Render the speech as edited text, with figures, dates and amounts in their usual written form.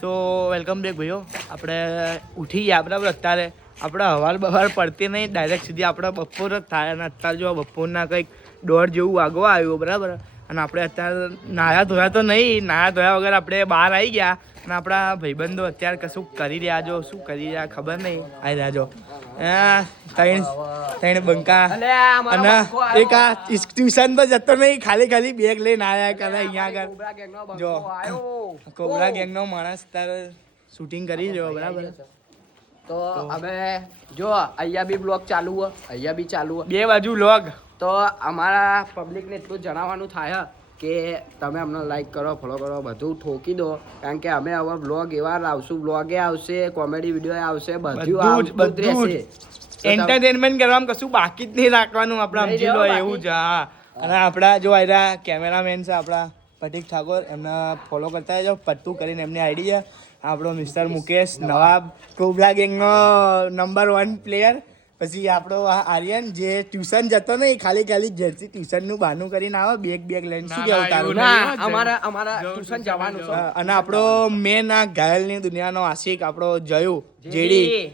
તો welcome back ભાઈઓ. આપણે ઉઠી ગયા બરાબર. અત્યારે આપણે હવાર બહાર પડતી નહીં, ડાયરેક્ટ સીધી આપણે બપોર જ થાય. અને અત્યારે જો બપોરના કંઈક 1:30 જેવું વાગવા આવ્યું બરાબર. અને આપણે અત્યારે નાહ્યા ધોયા તો નહીં, નાહ્યા ધોયા વગર આપણે બહાર આવી ગયા. અને આપણા ભાઈબંધો અત્યારે કશું કરી રહ્યા જો, શું કરી રહ્યા ખબર નહીં. આવી રહ્યા જો ત્રણ બંકા. અને એક આ ટ્યુશન તો જતો નહીં, ખાલી બેગ લઈને આવ્યા કરે અહીંયા આગળ. જો કોબરા ગેંગનો માણસ તારે શૂટિંગ કરી રહ્યો બરાબર. તો હવે જો અહીંયા બી બ્લોગ ચાલુ હોય, અહીંયા બી ચાલુ હોય, બે બાજુ લોગ. તો અમારા પબ્લિકને એટલું જણાવવાનું થાય કે તમે અમને લાઈક કરો, ફોલો કરો, બધું ઠોકી દો. કારણ કે અમે હવે બ્લોગ એવા લાવશું, બ્લોગે આવશે, કોમેડી વિડીયો આવશે, બધું રહેશે. એન્ટરટેનમેન્ટ કરવામાં કશું બાકી જ નહીં રાખવાનું. આપણે સમજી લો એવું જ. હા. અને આપણા જો આયરા કેમેરામેન છે આપણા પ્રતિક ઠાકોર, એમને ફોલો કરતા રહેજો. પત્તુ કરીને એમની આઈડી છે. આપણો મિસ્ટર મુકેશ નવાબ, કોબરા ગેંગનો નંબર 1 પ્લેયર. પછી આપણો આર્યન જે ટ્યુશન જતો નહીં, ખાલી ઘેરથી ટ્યુશનનું બહાનું કરીને આવે, બેગ લઈને. શું કેવું તારું? અમારા ટ્યુશન જવાનું છે. અને આપણો મેન આ ઘાયલની દુનિયાનો આશિક આપણો જયુ જેડી,